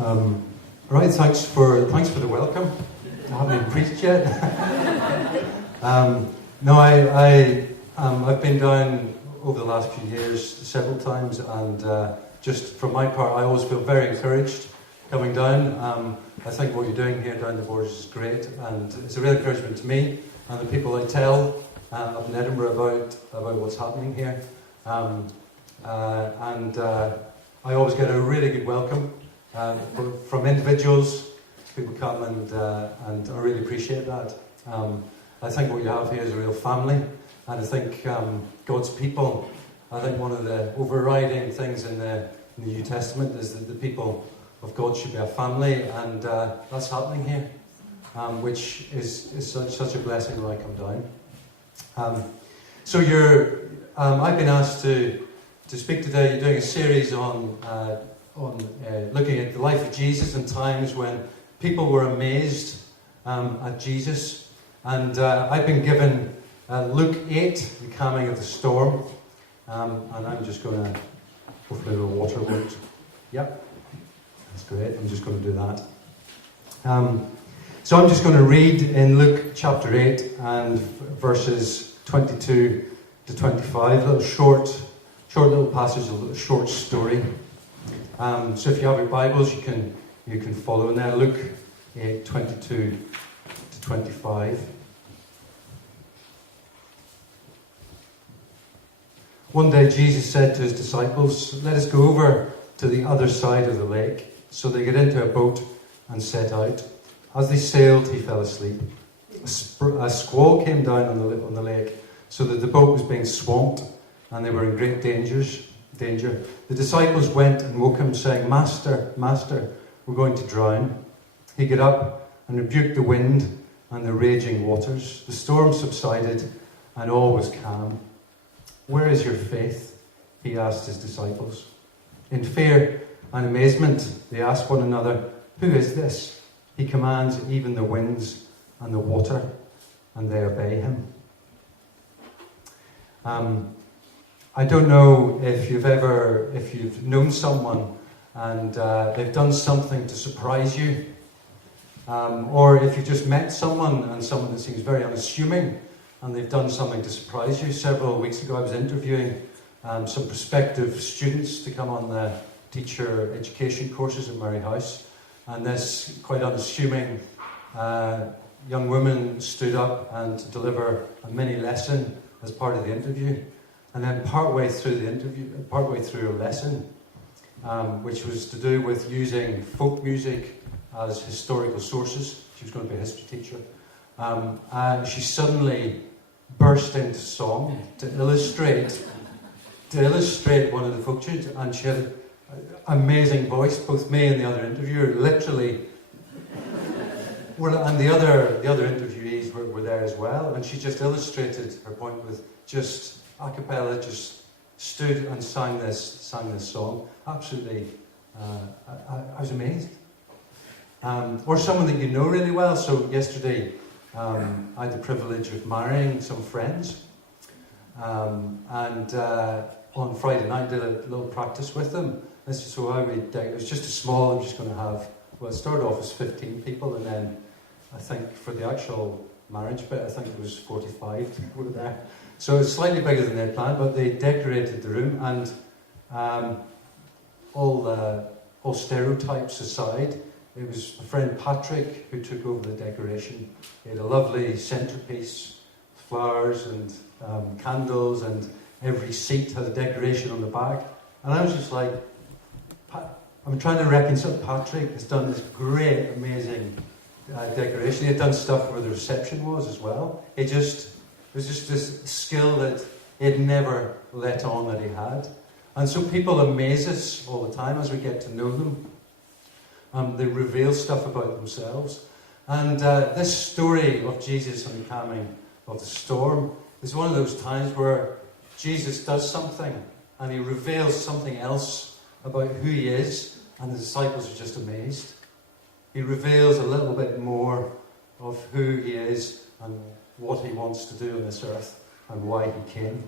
Right, thanks for the welcome. I haven't even preached yet. I've been down over the last few years several times, and just from my part, I always feel very encouraged coming down. I think what you're doing here down the borders is great, and it's a real encouragement to me and the people I tell up in Edinburgh about what's happening here. I always get a really good welcome from individuals. People come and I really appreciate that. I think what you have here is a real family, and I think God's people. I think one of the overriding things in the New Testament is that the people of God should be a family, and that's happening here, which is such a blessing when I come down. I've been asked to speak today. You're doing a series on looking at the life of Jesus and times when people were amazed at Jesus. And I've been given Luke 8, the calming of the storm. And I'm just going to, hopefully the water won't. Yep, that's great. I'm just going to do that. So I'm just going to read in Luke chapter 8 and verses 22 to 25, a little short little passage, a little short story. So if you have your Bibles, you can follow in there. Luke 8, 22 to 25. One day Jesus said to his disciples, "Let us go over to the other side of the lake." So they get into a boat and set out. As they sailed, he fell asleep. A squall came down on the lake, so that the boat was being swamped, and they were in great danger. The disciples went and woke him, saying, "Master, Master, we're going to drown." He got up and rebuked the wind and the raging waters. The storm subsided, and all was calm. "Where is your faith?" he asked his disciples. In fear and amazement, they asked one another, "Who is this? He commands even the winds and the water, and they obey him." I don't know if you've known someone and they've done something to surprise you, or if you've just met someone that seems very unassuming and they've done something to surprise you. Several weeks ago I was interviewing some prospective students to come on the teacher education courses at Murray House, and this quite unassuming young woman stood up and to deliver a mini lesson as part of the interview. And then partway through a lesson, which was to do with using folk music as historical sources. She was going to be a history teacher. And she suddenly burst into song to illustrate one of the folk tunes. And she had an amazing voice. Both me and the other interviewer literally and the other interviewees were there as well. And she just illustrated her point with just a cappella, just stood and sang this song. Absolutely, I was amazed. Or someone that you know really well. So yesterday, I had the privilege of marrying some friends, and on Friday night did a little practice with them. This is how it was just a small. I'm just going to have. Well, it started off as 15 people, and then I think for the actual marriage bit, I think it was 45 people were there. So it's slightly bigger than they had planned, but they decorated the room, and all stereotypes aside, it was my friend Patrick who took over the decoration. He had a lovely centrepiece, flowers and candles, and every seat had a decoration on the back. And I was just like, I'm trying to reconcile. Patrick has done this great, amazing decoration. He had done stuff where the reception was as well. It was just this skill that he'd never let on that he had. And so people amaze us all the time as we get to know them. They reveal stuff about themselves. And this story of Jesus and the calming of the storm is one of those times where Jesus does something and he reveals something else about who he is, and the disciples are just amazed. He reveals a little bit more of who he is and what he wants to do on this earth and why he came.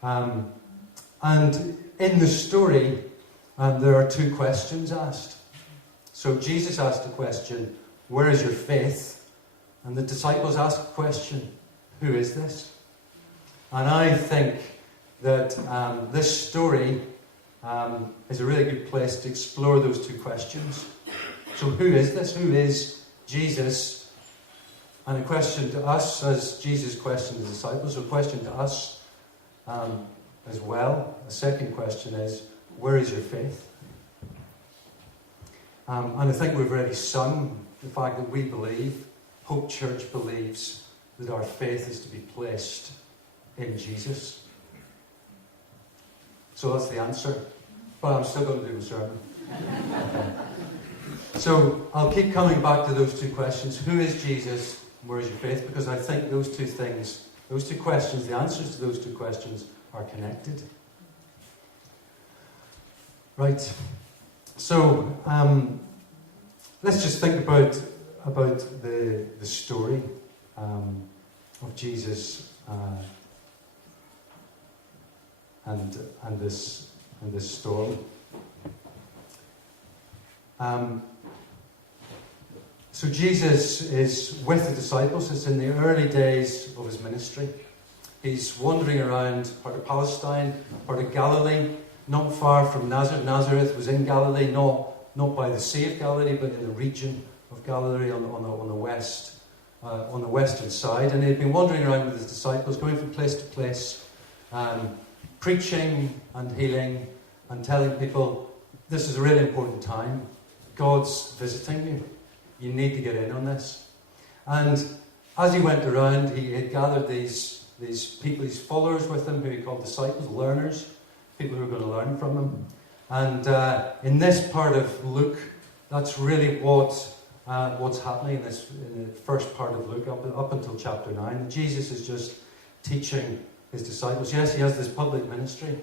And in the story, there are two questions asked. So Jesus asked the question, where is your faith? And the disciples asked the question, who is this? And I think that this story is a really good place to explore those two questions. So who is this? Who is Jesus? And a question to us, as Jesus questioned the disciples, a question to us as well. The second question is, where is your faith? And I think we've already sung the fact that we believe, Hope Church believes, that our faith is to be placed in Jesus. So that's the answer. But I'm still going to do a sermon. Okay. So I'll keep coming back to those two questions. Who is Jesus? Where is your faith? Because I think those two things, those two questions, the answers to those two questions are connected. Right. So let's just think about the story of Jesus and this storm. So Jesus is with the disciples. It's in the early days of his ministry. He's wandering around part of Palestine, part of Galilee, not far from Nazareth. Nazareth was in Galilee, not by the Sea of Galilee, but in the region of Galilee on the western side. And he'd been wandering around with his disciples, going from place to place, preaching and healing and telling people, this is a really important time. God's visiting you. You need to get in on this. And as he went around, he had gathered these people, these followers with him, who he called disciples, learners, people who were going to learn from him. And in this part of Luke, that's really what's happening in the first part of Luke, up until chapter 9. Jesus is just teaching his disciples. Yes, he has this public ministry,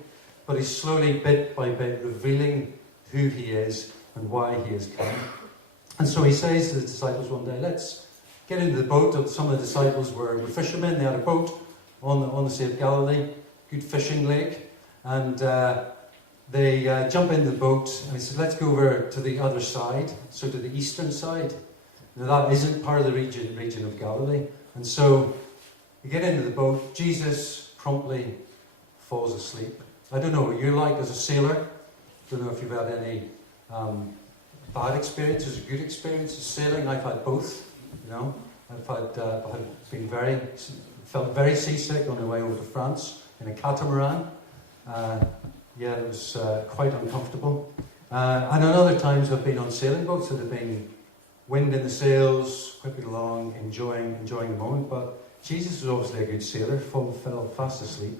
but he's slowly, bit by bit, revealing who he is and why he has come. And so he says to the disciples one day, let's get into the boat. Some of the disciples were fishermen. They had a boat on the Sea of Galilee, good fishing lake. And they jump into the boat, and he said, let's go over to the other side, so to the eastern side. Now that isn't part of the region of Galilee. And so you get into the boat. Jesus promptly falls asleep. I don't know what you're like as a sailor. I don't know if you've had any bad experiences or good experiences sailing. I've had both. I've felt very seasick on the way over to France in a catamaran. It was quite uncomfortable. And on other times I've been on sailing boats that have been wind in the sails, whipping along, enjoying the moment. But Jesus was obviously a good sailor, fell fast asleep.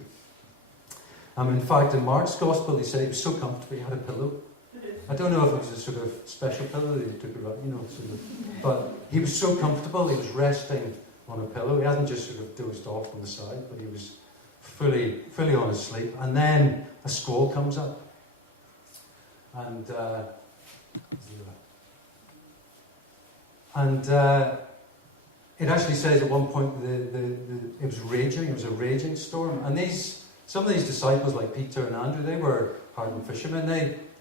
In fact, in Mark's Gospel, they say he was so comfortable he had a pillow. I don't know if it was a sort of special pillow that he took around, but he was so comfortable, he was resting on a pillow. He hadn't just sort of dozed off on the side, but he was fully on his sleep. And then a squall comes up. And it actually says at one point it was raging. It was a raging storm. And some of these disciples, like Peter and Andrew, they were hardened fishermen.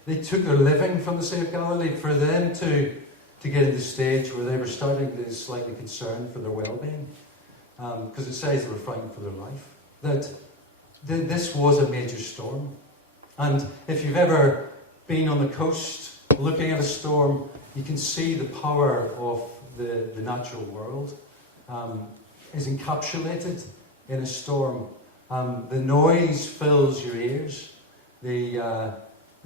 They took their living from the Sea of Galilee. For them to get in the stage where they were starting to be slightly concerned for their well-being, because it says they were frightened for their life. That this was a major storm. And if you've ever been on the coast looking at a storm, you can see the power of the natural world is encapsulated in a storm. The noise fills your ears. The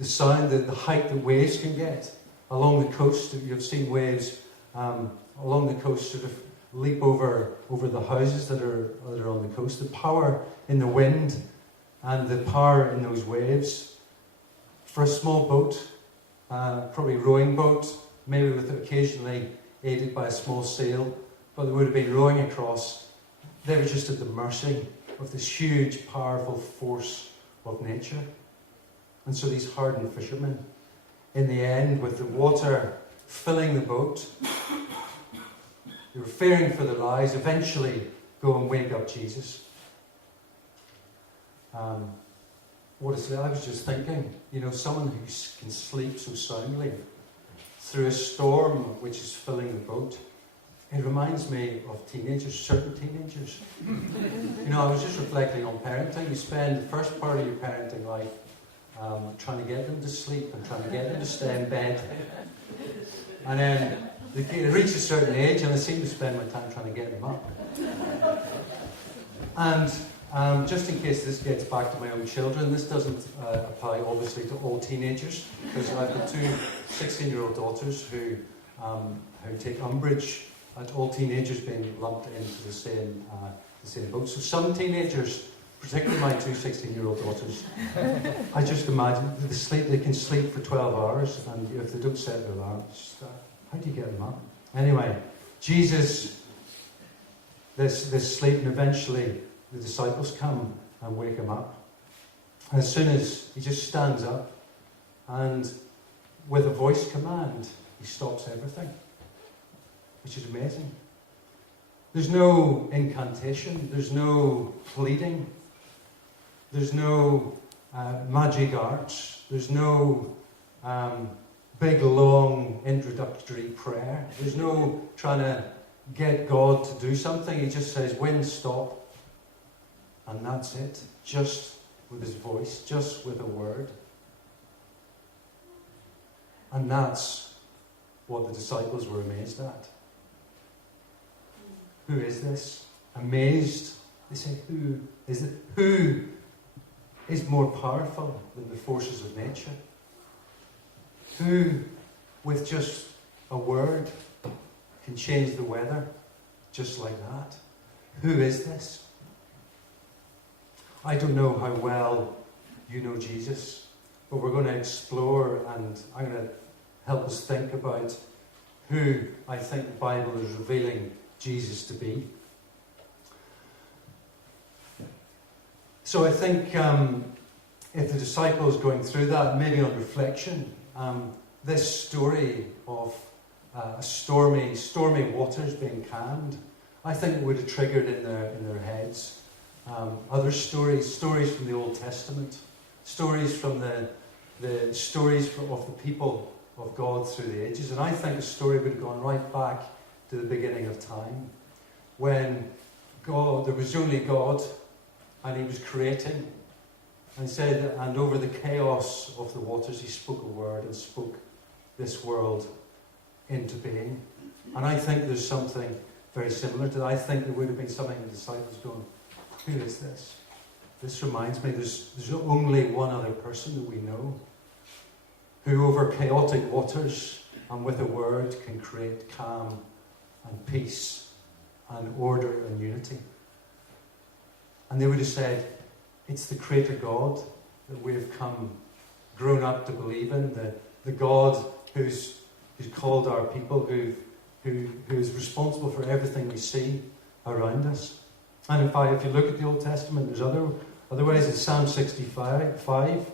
sound, the height that waves can get along the coast. You've seen waves along the coast sort of leap over the houses that are on the coast. The power in the wind and the power in those waves. For a small boat, probably rowing boat, maybe with occasionally aided by a small sail, but they would have been rowing across. They were just at the mercy of this huge, powerful force of nature. And so these hardened fishermen, in the end, with the water filling the boat, they were fearing for their lives, eventually go and wake up Jesus. what is it? I was just thinking, someone who can sleep so soundly through a storm which is filling the boat. It reminds me of teenagers, certain teenagers. I was just reflecting on parenting. You spend the first part of your parenting life trying to get them to sleep and trying to get them to stay in bed. And then they reach a certain age and I seem to spend my time trying to get them up. And just in case this gets back to my own children, this doesn't apply obviously to all teenagers, because I've got two 16-year-old daughters who take umbrage at all teenagers being lumped into the same boat. So some teenagers, particularly my two 16-year-old daughters, I just imagine they can sleep for 12 hours, and if they don't set their alarms, how do you get them up? Anyway, Jesus, this sleep, and eventually the disciples come and wake him up. As soon as he just stands up, and with a voice command, he stops everything, which is amazing. There's no incantation, there's no pleading, there's no magic arts, there's no big long introductory prayer, there's no trying to get God to do something. He just says, wind, stop, and that's it, just with his voice, just with a word. And that's what the disciples were amazed at. Who is this? Amazed. They say, who is it? Who is more powerful than the forces of nature? Who, with just a word, can change the weather just like that? Who is this? I don't know how well you know Jesus, but we're going to explore, and I'm going to help us think about who I think the Bible is revealing Jesus to be. So I think if the disciples going through that, maybe on reflection, this story of stormy waters being calmed, I think it would have triggered in their heads other stories from the Old Testament, stories from the stories of the people of God through the ages. And I think a story would have gone right back to the beginning of time, when there was only God, and he was creating, and said, and over the chaos of the waters, he spoke a word and spoke this world into being. And I think there's something very similar to that. I think there would have been something the disciples going, who is this? This reminds me, there's only one other person that we know who over chaotic waters and with a word can create calm and peace and order and unity. And they would have said, it's the Creator God that we've grown up to believe in, the God who's called our people, who is responsible for everything we see around us. And if you look at the Old Testament, there's other ways. In Psalm 65,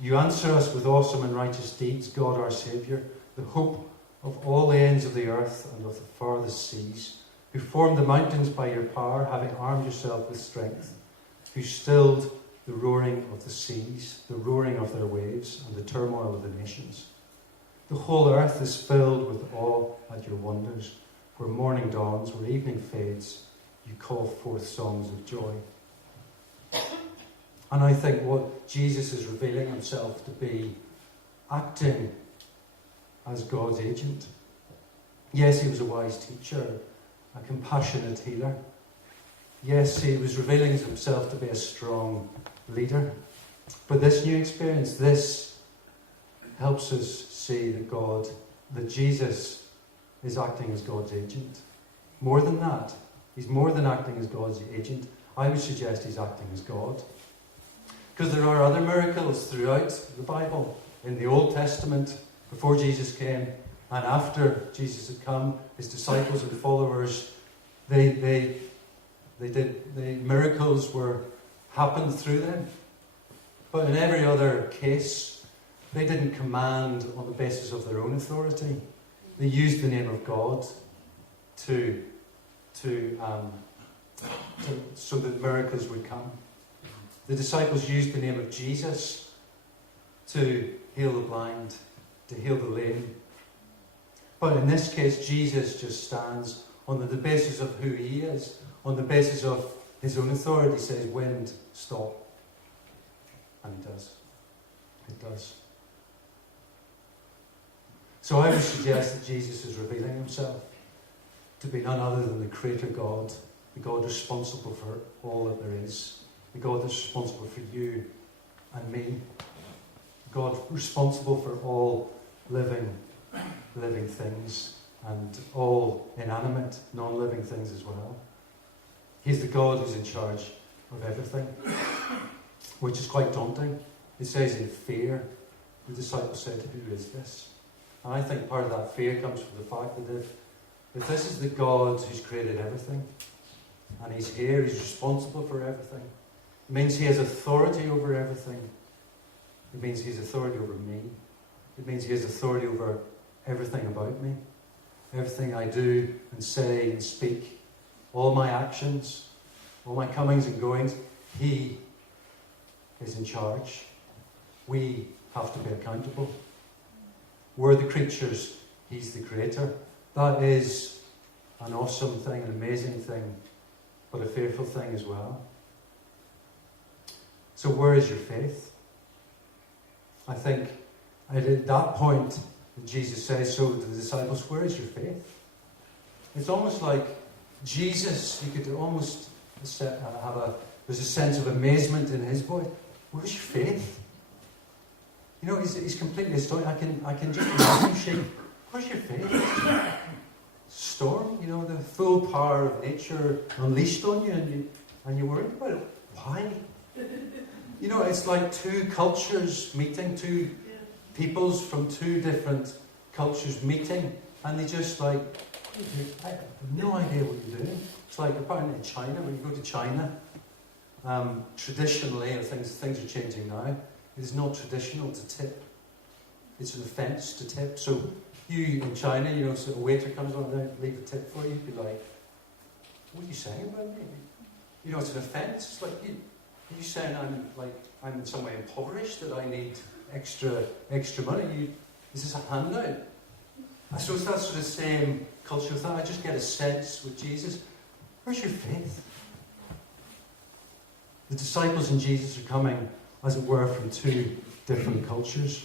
you answer us with awesome and righteous deeds, God our Saviour, the hope of all the ends of the earth and of the farthest seas, who formed the mountains by your power, having armed yourself with strength, who stilled the roaring of the seas, the roaring of their waves, and the turmoil of the nations. The whole earth is filled with awe at your wonders. Where morning dawns, where evening fades, you call forth songs of joy. And I think what Jesus is revealing himself to be, acting as God's agent. Yes, he was a wise teacher, a compassionate healer. Yes, he was revealing himself to be a strong leader. But this new experience, this helps us see that Jesus is acting as God's agent. More than that, he's more than acting as God's agent. I would suggest he's acting as God. Because there are other miracles throughout the Bible. In the Old Testament, before Jesus came, and after Jesus had come, his disciples and followers, the miracles happened through them. But in every other case, they didn't command on the basis of their own authority. They used the name of God so that miracles would come. The disciples used the name of Jesus to heal the blind, to heal the lame. But in this case, Jesus just stands on the basis of who he is, on the basis of his own authority, says, wind, stop. And it does. It does. So I would suggest that Jesus is revealing himself to be none other than the Creator God, the God responsible for all that there is, the God that's responsible for you and me, God responsible for all living things and all inanimate, non-living things as well. He's the God who's in charge of everything, which is quite daunting. It says in fear, the disciples said, who is this? And I think part of that fear comes from the fact that if this is the God who's created everything, and he's here, he's responsible for everything, it means he has authority over everything. It means he has authority over me. It means he has authority over everything about me. Everything I do and say and speak, all my actions, all my comings and goings, he is in charge. We have to be accountable. We're the creatures, he's the creator. That is an awesome thing, an amazing thing, but a fearful thing as well. So where is your faith? I think at that point, Jesus says so to the disciples, where is your faith? It's almost like Jesus, you could almost there's a sense of amazement in his voice. Where's your faith? You know, he's completely astonished. I can just imagine him shaking. Where's your faith? Storm, you know, the full power of nature unleashed on you, and you're worried about it. Why? You know, it's like two cultures meeting, two peoples from two different cultures meeting, and they just like, I have no idea what you're doing. It's like apparently in China, when you go to China, traditionally, and things are changing now, it is not traditional to tip. It's an offence to tip. So you in China, you know, so a waiter comes on and leave a tip for you, you'd be like, what are you saying about me? You know, it's an offence. It's like, are you saying I'm in some way impoverished, that I need extra money? Is this a handout? I suppose that's sort of the same cultural thing. I just get a sense with Jesus. Where's your faith? The disciples and Jesus are coming, as it were, from two different cultures.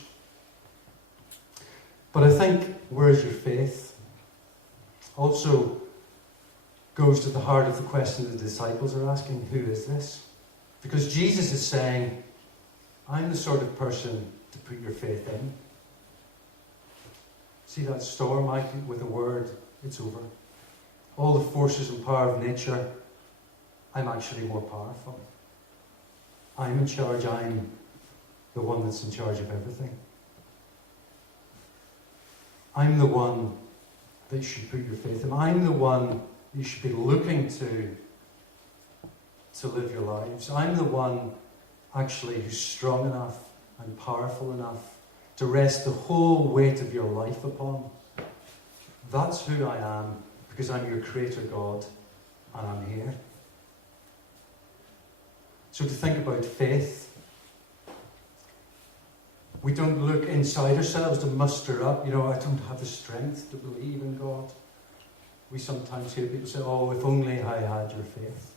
But I think, where is your faith? Also goes to the heart of the question the disciples are asking, who is this? Because Jesus is saying, I'm the sort of person to put your faith in. See that storm, with a word, it's over. All the forces and power of nature, I'm actually more powerful. I'm in charge, I'm the one that's in charge of everything. I'm the one that you should put your faith in. I'm the one you should be looking to live your lives. I'm the one, actually, who's strong enough and powerful enough to rest the whole weight of your life upon. That's who I am, because I'm your Creator God, and I'm here. So to think about faith, we don't look inside ourselves to muster up, I don't have the strength to believe in God. We sometimes hear people say, oh, if only I had your faith.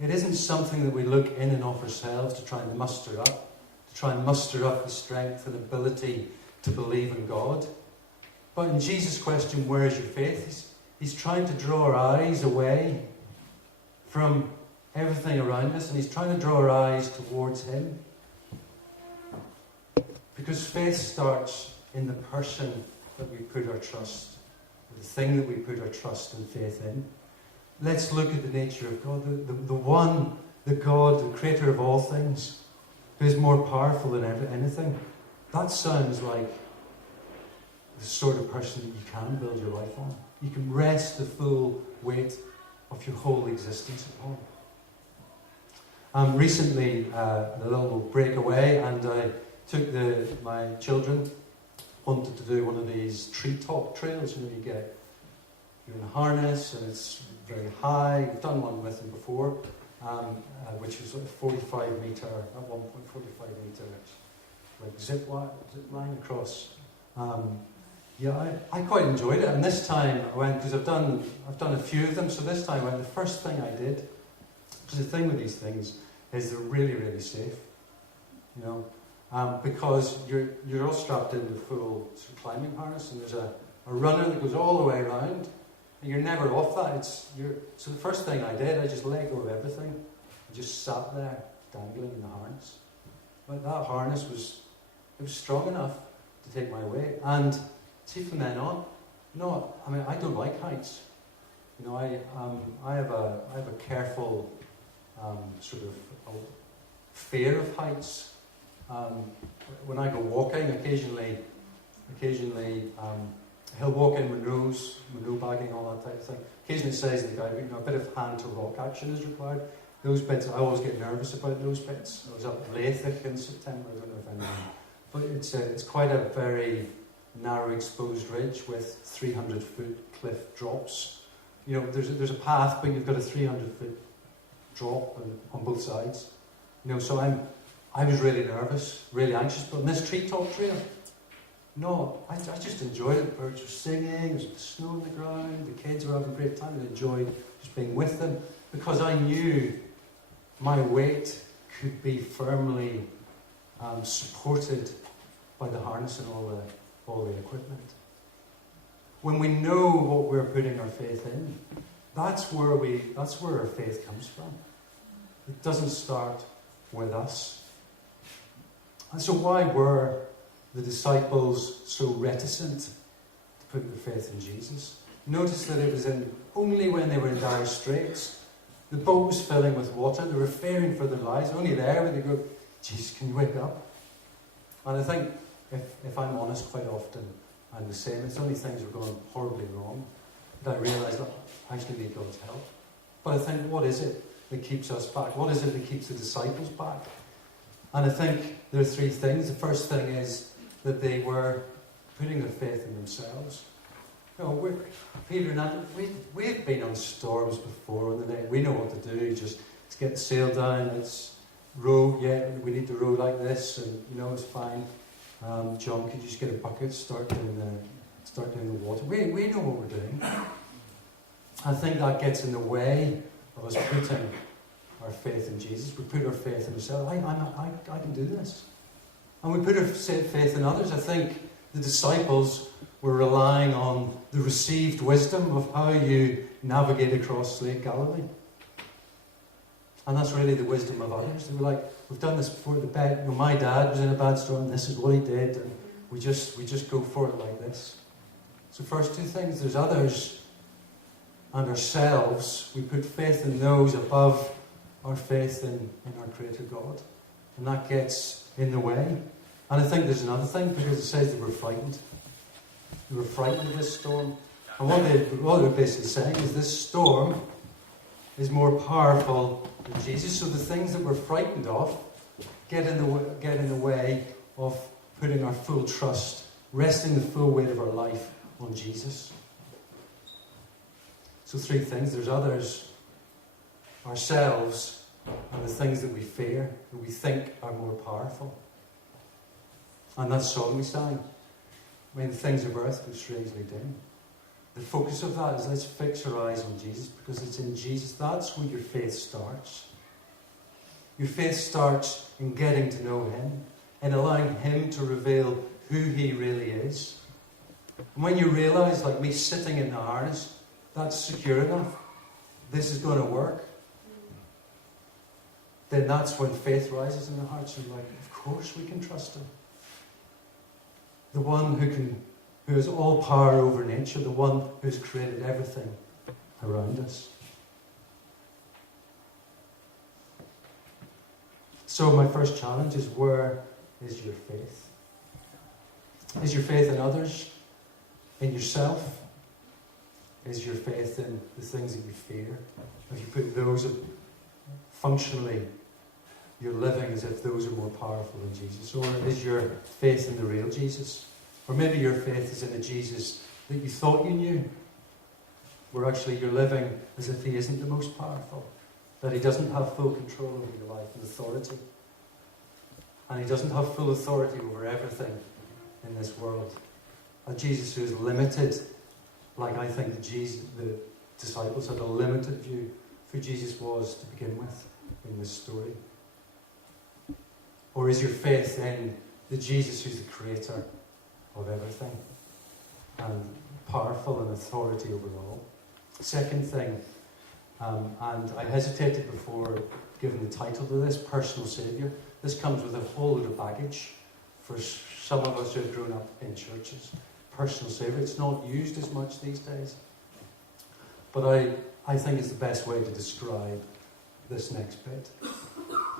It isn't something that we look in and of ourselves to try and muster up, the strength and ability to believe in God. But in Jesus' question, where is your faith? He's trying to draw our eyes away from everything around us, and he's trying to draw our eyes towards him. Because faith starts in the person that we put our trust, the thing that we put our trust and faith in. Let's look at the nature of God, the God, the Creator of all things, who is more powerful than anything. That sounds like the sort of person that you can build your life on. You can rest the full weight of your whole existence upon. Recently, a little breakaway, and I took my children, wanted to do one of these treetop trails. You're in a harness and it's very high. I've done one with them before, which was like 45 metre, at one point 45 metre, like zip line across. I quite enjoyed it, and this time I went, because I've done a few of them, so this time I went, the first thing I did, because the thing with these things is they're really, really safe, because you're all strapped in the full sort of climbing harness, and there's a runner that goes all the way around, and you're never off that. So the first thing I did, I just let go of everything, and just sat there dangling in the harness. But that harness was strong enough to take my weight, and see, from then on, I don't like heights. I have a careful sort of fear of heights. When I go walking, occasionally, hill walking, Monroe bagging, all that type of thing. Occasionally it says the guy, a bit of hand to rock action is required. Those bits, I always get nervous about those bits. I was up Lathich in September, I don't know if anyone, but it's quite a very narrow exposed ridge with 300-foot cliff drops. There's a path, but you've got a 300-foot drop on both sides. So I was really nervous, really anxious. But on this treetop trail, I just enjoyed it. Birds were singing, there was snow on the ground, the kids were having a great time. I enjoyed just being with them because I knew my weight could be firmly supported by the harness and all the equipment. When we know what we're putting our faith in, that's where our faith comes from. It doesn't start with us. And so why were the disciples so reticent to put their faith in Jesus? Notice that it was only when they were in dire straits. The boat was filling with water. They were fearing for their lives. Only there would they go, Jesus, can you wake up? And I think, if I'm honest, quite often I'm the same. It's only things are going horribly wrong that I realise that I actually need God's help. But I think, what is it that keeps us back? What is it that keeps the disciples back? And I think there are three things. The first thing is that they were putting their faith in themselves. Peter and Andrew, we've been on storms before on the day. We know what to do. Just let's get the sail down. Let's row. Yeah, we need to row like this, and it's fine. John, could you just get a bucket, start doing the water? We know what we're doing. I think that gets in the way of us putting our faith in Jesus. We put our faith in ourselves. I can do this. And we put our faith in others. I think the disciples were relying on the received wisdom of how you navigate across Lake Galilee. And that's really the wisdom of others. They were like, we've done this before. My dad was in a bad storm. This is what he did. And we just go for it like this. So first two things, there's others and ourselves. We put faith in those above our faith in our Creator God. And that gets in the way. And I think there's another thing, because it says they were frightened. They were frightened of this storm. And what they're basically saying is this storm is more powerful than Jesus. So the things that we're frightened of get in the way of putting our full trust, resting the full weight of our life on Jesus. So three things. There's others, ourselves, and the things that we fear, that we think are more powerful. And that song we sang, when the things of earth go strangely dim. The focus of that is let's fix our eyes on Jesus, because it's in Jesus. That's where your faith starts. Your faith starts in getting to know Him, in allowing Him to reveal who He really is. And when you realise, like me sitting in the harness, that's secure enough, this is going to work, then that's when faith rises in our hearts. And like, of course we can trust Him. The one who has all power over nature, the one who has created everything around us. So my first challenge is, where is your faith? Is your faith in others? In yourself? Is your faith in the things that you fear? Have you put those, functionally, you're living as if those are more powerful than Jesus? Or is your faith in the real Jesus? Or maybe your faith is in a Jesus that you thought you knew, where actually you're living as if He isn't the most powerful. that he doesn't have full control over your life and authority. And he doesn't have full authority over everything in this world. A Jesus who is limited, like I think the disciples had a limited view of who Jesus was to begin with in this story. Or is your faith in the Jesus who's the creator of everything and powerful and authority over all? Second thing, and I hesitated before giving the title to this, Personal Saviour. This comes with a whole load of baggage for some of us who have grown up in churches. Personal Saviour, it's not used as much these days. But I think it's the best way to describe this next bit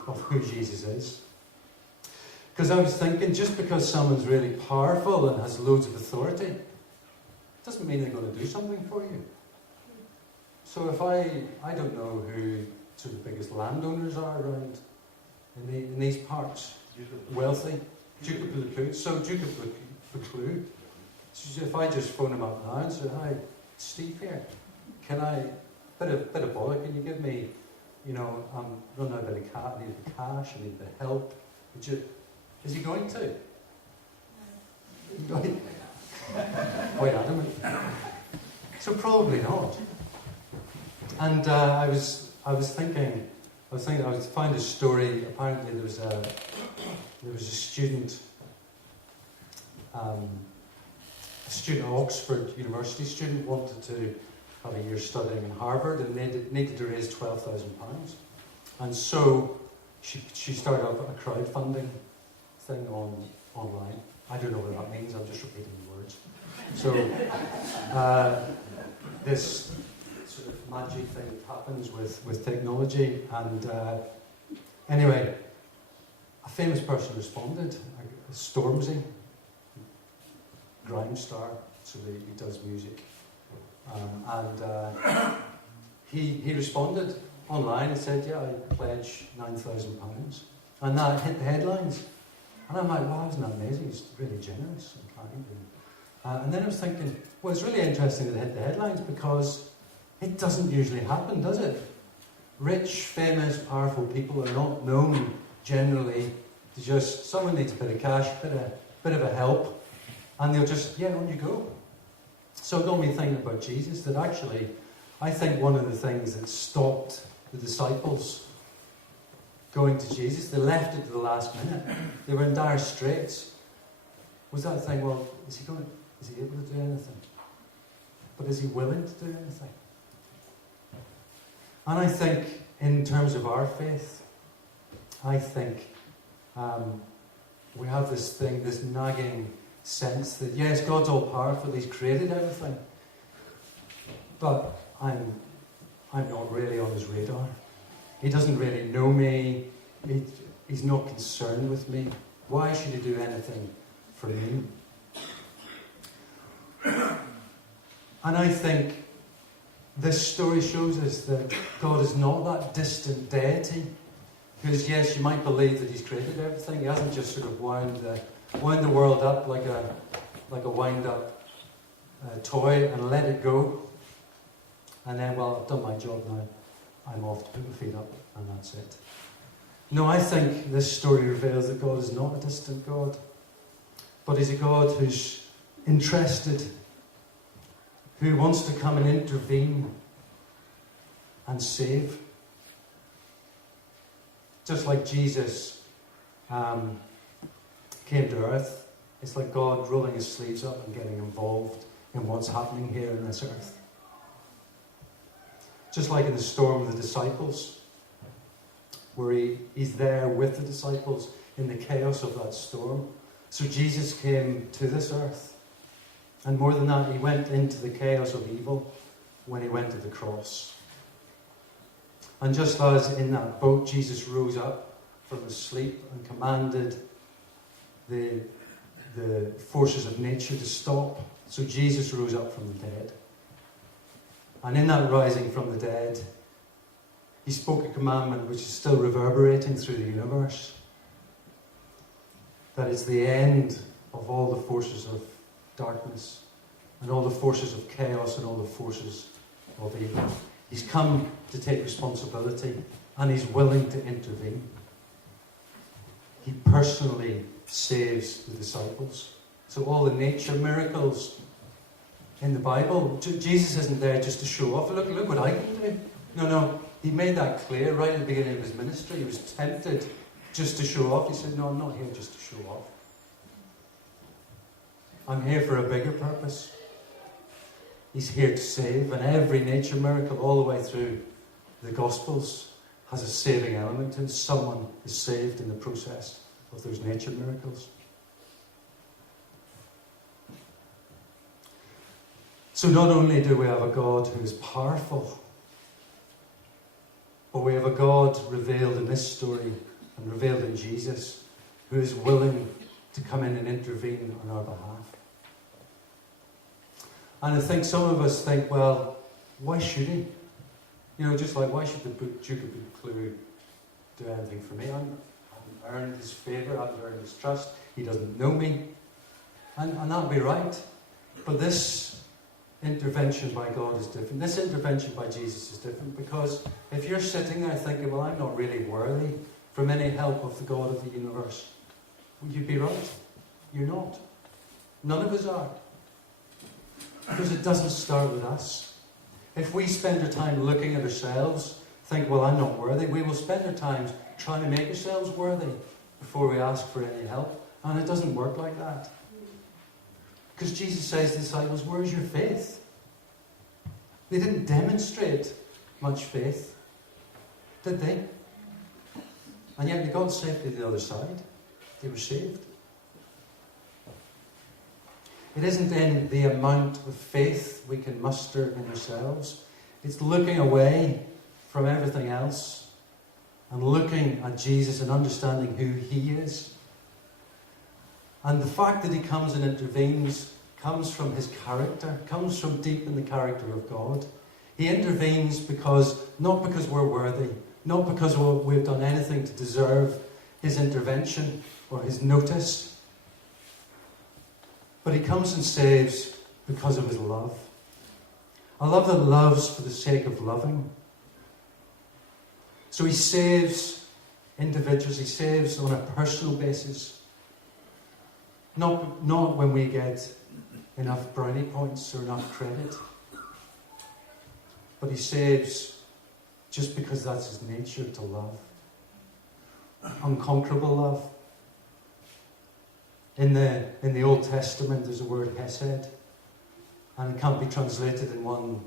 of who Jesus is. Because I was thinking, just because someone's really powerful and has loads of authority, doesn't mean they're going to do something for you. So if I don't know who sort of the biggest landowners are around in these parts, wealthy, Duke of Buccleuch. So Duke of Buccleuch, so if I just phone him up now and say, "Hi, Steve here, can I, bit of bother, can you give me, I'm running out of bit of cash, I need the cash, I need the help." Is he going to? No. Quite adamant. So probably not. And I was thinking, I found a story. Apparently there was a student, at Oxford University student wanted to have a year studying in Harvard and needed to raise £12,000. And so she started up a crowdfunding thing online. I don't know what that means, I'm just repeating the words. So this sort of magic thing that happens with technology, and anyway, a famous person responded, Stormzy, grime star, so he does music, and he responded online and said, "Yeah, I pledge £9,000," and that hit the headlines. And I'm like, wow, isn't that amazing? He's really generous and kind. And then I was thinking, well, it's really interesting that it hit the headlines because it doesn't usually happen, does it? Rich, famous, powerful people are not known generally to just, someone needs a bit of cash, bit of a help, and they'll just, yeah, on you go. So it got me thinking about Jesus, that actually, I think one of the things that stopped the disciples going to Jesus, they left it to the last minute. They were in dire straits. Was that thing, well, is he able to do anything? But is he willing to do anything? And I think, in terms of our faith, I think we have this thing, this nagging sense that, yes, God's all powerful, he's created everything, but I'm not really on his radar. He doesn't really know me. He's not concerned with me. Why should he do anything for me? And I think this story shows us that God is not that distant deity. Because yes, you might believe that he's created everything. He hasn't just sort of wound the world up like a wind-up toy and let it go. And then, well, I've done my job now. I'm off to put my feet up, and that's it. No, I think this story reveals that God is not a distant God, but he's a God who's interested, who wants to come and intervene and save. Just like Jesus came to earth, it's like God rolling his sleeves up and getting involved in what's happening here in this earth. Just like in the storm of the disciples, where he's there with the disciples in the chaos of that storm. So Jesus came to this earth. And more than that, he went into the chaos of evil when he went to the cross. And just as in that boat, Jesus rose up from his sleep and commanded the forces of nature to stop, so Jesus rose up from the dead. And in that rising from the dead, he spoke a commandment which is still reverberating through the universe. That it's the end of all the forces of darkness and all the forces of chaos and all the forces of evil. He's come to take responsibility, and he's willing to intervene. He personally saves the disciples. So all the nature miracles in the Bible, Jesus isn't there just to show off. Look what I can do. No. He made that clear right at the beginning of his ministry. He was tempted just to show off. He said, no, I'm not here just to show off. I'm here for a bigger purpose. He's here to save, and every nature miracle all the way through the Gospels has a saving element to it. Someone is saved in the process of those nature miracles. So not only do we have a God who is powerful, but we have a God revealed in this story and revealed in Jesus who is willing to come in and intervene on our behalf. And I think some of us think, well, why should he? Just like, why should the Duke of Buccleuch do anything for me? I haven't earned his favour, I haven't earned his trust, he doesn't know me. And that'll be right. But this intervention by God is different. This intervention by Jesus is different, because if you're sitting there thinking, well, I'm not really worthy from any help of the God of the universe, well, you'd be right. You're not. None of us are. Because it doesn't start with us. If we spend our time looking at ourselves, think, well, I'm not worthy, we will spend our time trying to make ourselves worthy before we ask for any help. And it doesn't work like that. Because Jesus says to the disciples, where's your faith? They didn't demonstrate much faith, did they? And yet they got safely to the other side. They were saved. It isn't in the amount of faith we can muster in ourselves. It's looking away from everything else and looking at Jesus and understanding who he is. And the fact that he comes and intervenes comes from his character, comes from deep in the character of God. He intervenes not because we're worthy, not because we've done anything to deserve his intervention or his notice, but he comes and saves because of his love. A love that loves for the sake of loving. So he saves individuals, he saves on a personal basis. Not when we get enough brownie points or enough credit. But he saves just because that's his nature, to love. Unconquerable love. In the Old Testament there's a word hesed, and it can't be translated in one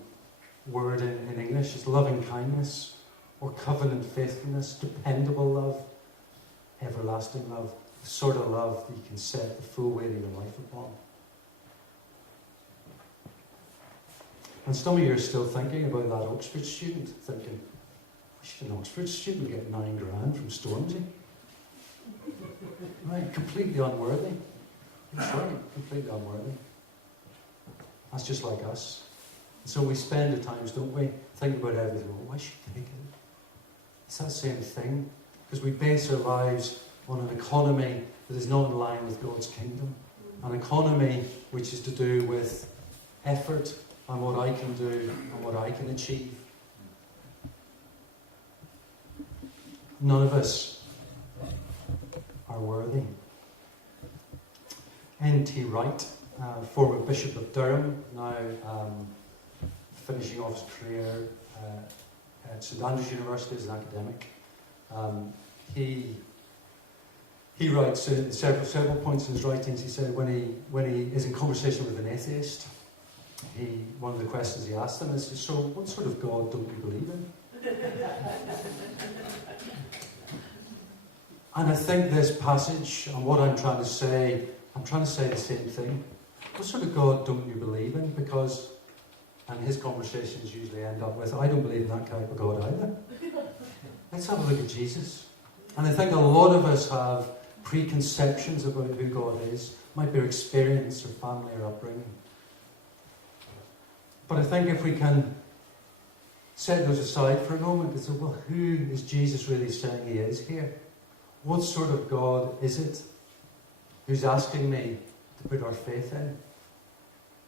word in English. It's loving kindness, or covenant faithfulness, dependable love, everlasting love, the sort of love that you can set the full weight of your life upon. And some of you are still thinking about that Oxford student, thinking, why should an Oxford student get £9,000 from Stormzy? Right, completely unworthy. That's right, completely unworthy. That's just like us. So we spend at times, don't we, think about everything. Well, why should they get it? It's that same thing. Because we base our lives on an economy that is not in line with God's kingdom. An economy which is to do with effort and what I can do and what I can achieve. None of us are worthy. N.T. Wright, former Bishop of Durham, now finishing off his career at St Andrews University as an academic. He writes several points in his writings. He said when he is in conversation with an atheist, one of the questions he asks them is, so what sort of God don't you believe in? And I think this passage and what I'm trying to say the same thing. What sort of God don't you believe in? Because, and his conversations usually end up with, I don't believe in that type of God either. Let's have a look at Jesus. And I think a lot of us have preconceptions about who God is. Might be our experience or family or upbringing. But I think if we can set those aside for a moment and say, well, who is Jesus really saying he is here? What sort of God is it who's asking me to put our faith in?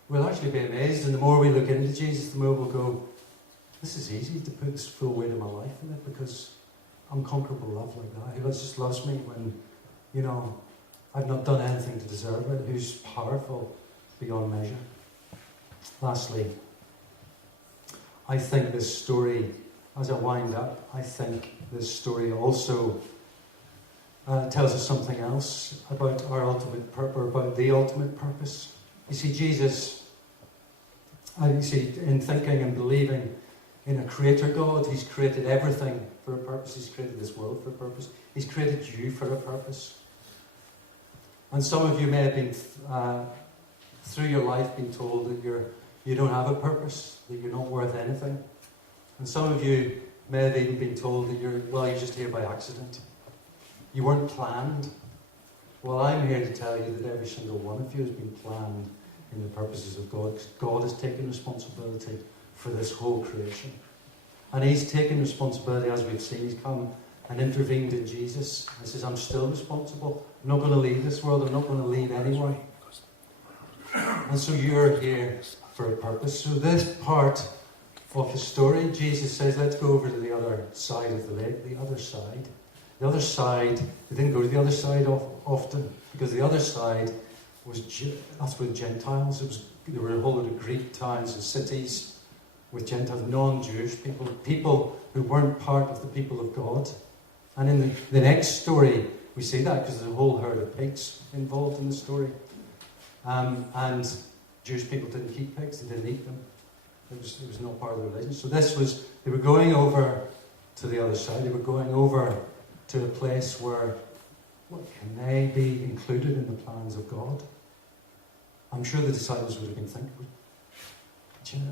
We'll actually be amazed, and the more we look into Jesus, the more we'll go, this is easy to put this full weight of my life in it because unconquerable love like that, who just loves me when, I've not done anything to deserve it, who's powerful beyond measure. Lastly, I think this story, as I wind up, I think this story also tells us something else about our ultimate purpose, or about the ultimate purpose. You see, Jesus, in thinking and believing in a creator God, he's created everything for a purpose. He's created this world for a purpose. He's created you for a purpose. And some of you may have been, through your life, been told that you don't have a purpose, that you're not worth anything. And some of you may have even been told that you're just here by accident. You weren't planned. Well, I'm here to tell you that every single one of you has been planned in the purposes of God. God has taken responsibility for this whole creation. And he's taken responsibility, as we've seen. He's come and intervened in Jesus. He says, I'm still responsible. I'm not going to leave this world. I'm not going to leave anyone. And so you're here for a purpose. So this part of the story, Jesus says, let's go over to the other side of the lake, the other side. The other side, they didn't go to the other side often, because the other side that's with Gentiles. There were a whole lot of Greek towns and cities with Gentiles, non-Jewish people who weren't part of the people of God. And in the next story, we see that because there's a whole herd of pigs involved in the story. And Jewish people didn't keep pigs, they didn't eat them. It was not part of the religion. So they were going over to the other side. They were going over to a place where, can they be included in the plans of God? I'm sure the disciples would have been thinking,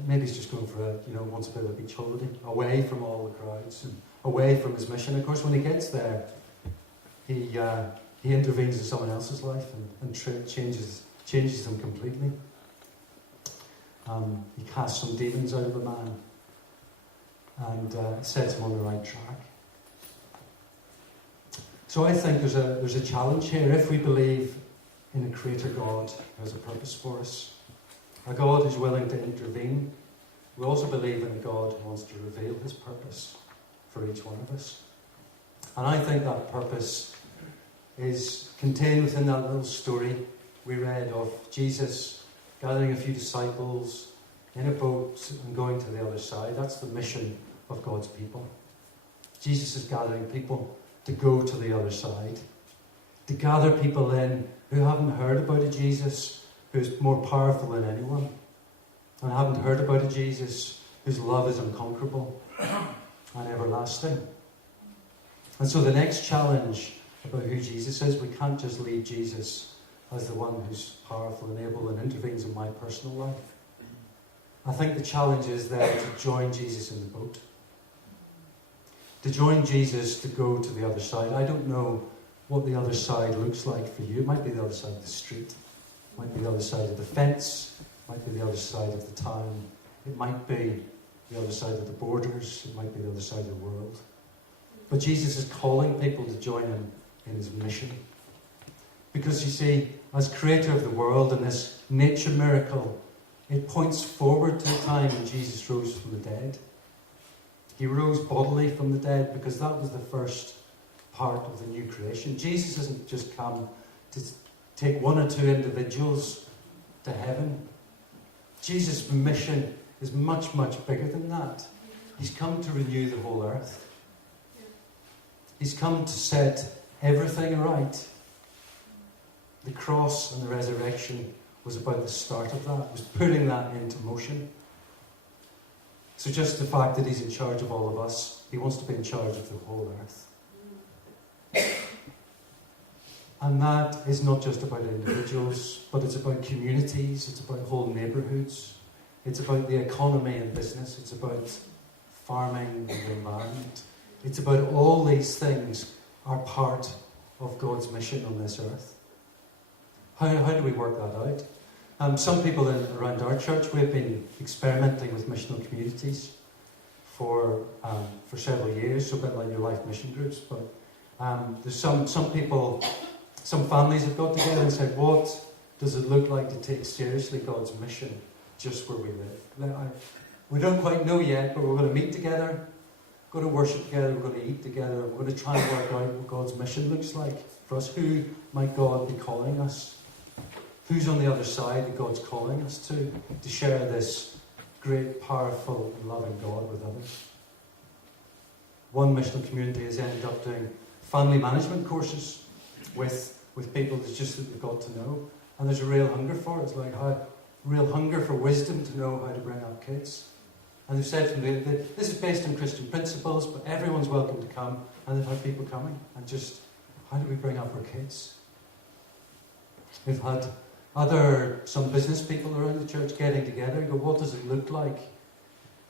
maybe he's just going for once a bit of a beach holiday, away from all the crowds, and away from his mission. Of course, when he gets there, he intervenes in someone else's life and changes them completely. He casts some demons out of a man and sets him on the right track. So I think there's a challenge here. If we believe in a creator God who has a purpose for us, a God who's willing to intervene, we also believe in a God who wants to reveal his purpose for each one of us. And I think that purpose is contained within that little story we read of Jesus gathering a few disciples in a boat and going to the other side. That's the mission of God's people. Jesus is gathering people to go to the other side, to gather people in who haven't heard about a Jesus who's more powerful than anyone, and haven't heard about a Jesus whose love is unconquerable and everlasting. And so the next challenge about who Jesus is, we can't just leave Jesus as the one who's powerful and able and intervenes in my personal life. I think the challenge is there to join Jesus in the boat. To join Jesus to go to the other side. I don't know what the other side looks like for you. It might be the other side of the street. It might be the other side of the fence. It might be the other side of the town. It might be the other side of the borders. It might be the other side of the world. But Jesus is calling people to join him in his mission. Because you see, as creator of the world and this nature miracle, it points forward to a time when Jesus rose from the dead. He rose bodily from the dead because that was the first part of the new creation. Jesus hasn't just come to take one or two individuals to heaven. Jesus' mission is much, much bigger than that. He's come to renew the whole earth. He's come to set everything right. The cross and the resurrection was about the start of that, was putting that into motion. So just the fact that he's in charge of all of us, he wants to be in charge of the whole earth. And that is not just about individuals, but it's about communities, it's about whole neighbourhoods, it's about the economy and business, it's about farming and the environment. It's about all these things are part of God's mission on this earth. How do we work that out? Some people around our church, we've been experimenting with missional communities for several years, so a bit like your life mission groups. But there's some people, some families have got together and said, what does it look like to take seriously God's mission just where we live? We don't quite know yet, but we're going to meet together, going to worship together, we're going to eat together, we're going to try and work out what God's mission looks like for us. Who might God be calling us? Who's on the other side that God's calling us to share this great, powerful, and loving God with others? One missional community has ended up doing family management courses with people that just that they've got to know. And there's a real hunger for it. It's like real hunger for wisdom to know how to bring up kids. And they've said to me that this is based on Christian principles, but everyone's welcome to come. And they've had people coming. And just, how do we bring up our kids? We've had some business people around the church getting together and go, what does it look like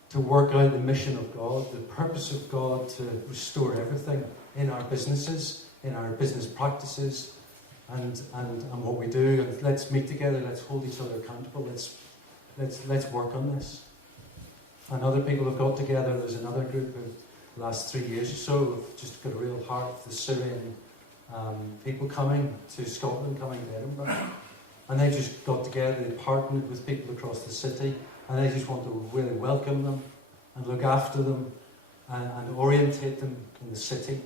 to work out the mission of God, the purpose of God to restore everything in our businesses, in our business practices, and what we do. And let's meet together, let's hold each other accountable, let's work on this. And other people have got together. There's another group of the last 3 years or so have just got a real heart for the Syrian people coming to Scotland, coming to Edinburgh. And they just got together, they partnered with people across the city, and they just want to really welcome them and look after them and orientate them in the city.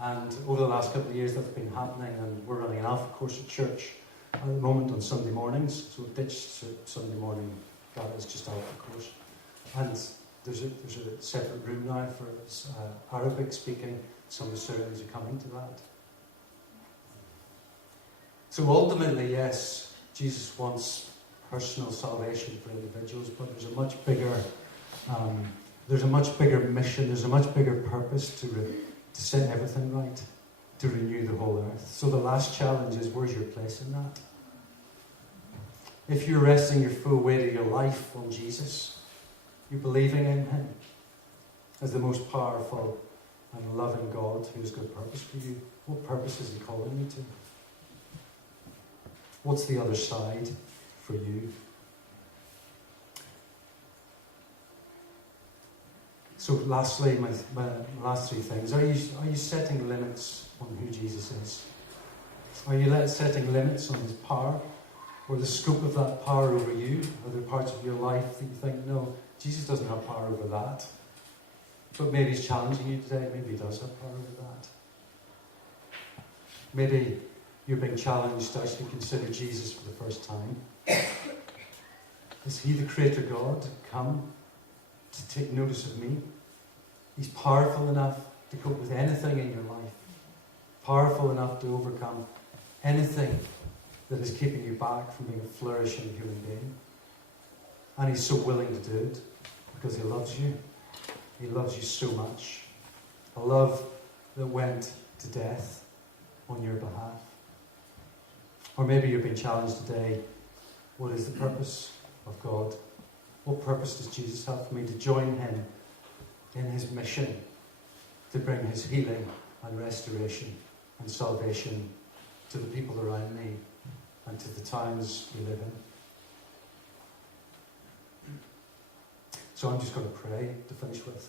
And over the last couple of years that's been happening, and we're running an Alpha course at church at the moment on Sunday mornings. So we've ditched Sunday morning, that is just Alpha course. And there's a separate room now for Arabic speaking. Some of the Syrians are coming to that. So ultimately, yes, Jesus wants personal salvation for individuals, but there's a much bigger mission, there's a much bigger purpose to set everything right, to renew the whole earth. So the last challenge is, where's your place in that? If you're resting your full weight of your life on Jesus, you're believing in him as the most powerful and loving God who has got purpose for you. What purpose is he calling you to? What's the other side for you? So lastly, my last three things. Are you setting limits on who Jesus is? Are you setting limits on his power or the scope of that power over you? Are there parts of your life that you think, no, Jesus doesn't have power over that? But maybe he's challenging you today. Maybe he does have power over that. Maybe you're being challenged to actually consider Jesus for the first time. Is he the Creator God come to take notice of me? He's powerful enough to cope with anything in your life. Powerful enough to overcome anything that is keeping you back from being a flourishing human being. And he's so willing to do it because he loves you. He loves you so much. A love that went to death on your behalf. Or maybe you're being challenged today. What is the purpose of God? What purpose does Jesus have for me to join him in his mission to bring his healing and restoration and salvation to the people around me and to the times we live in? So I'm just going to pray to finish with.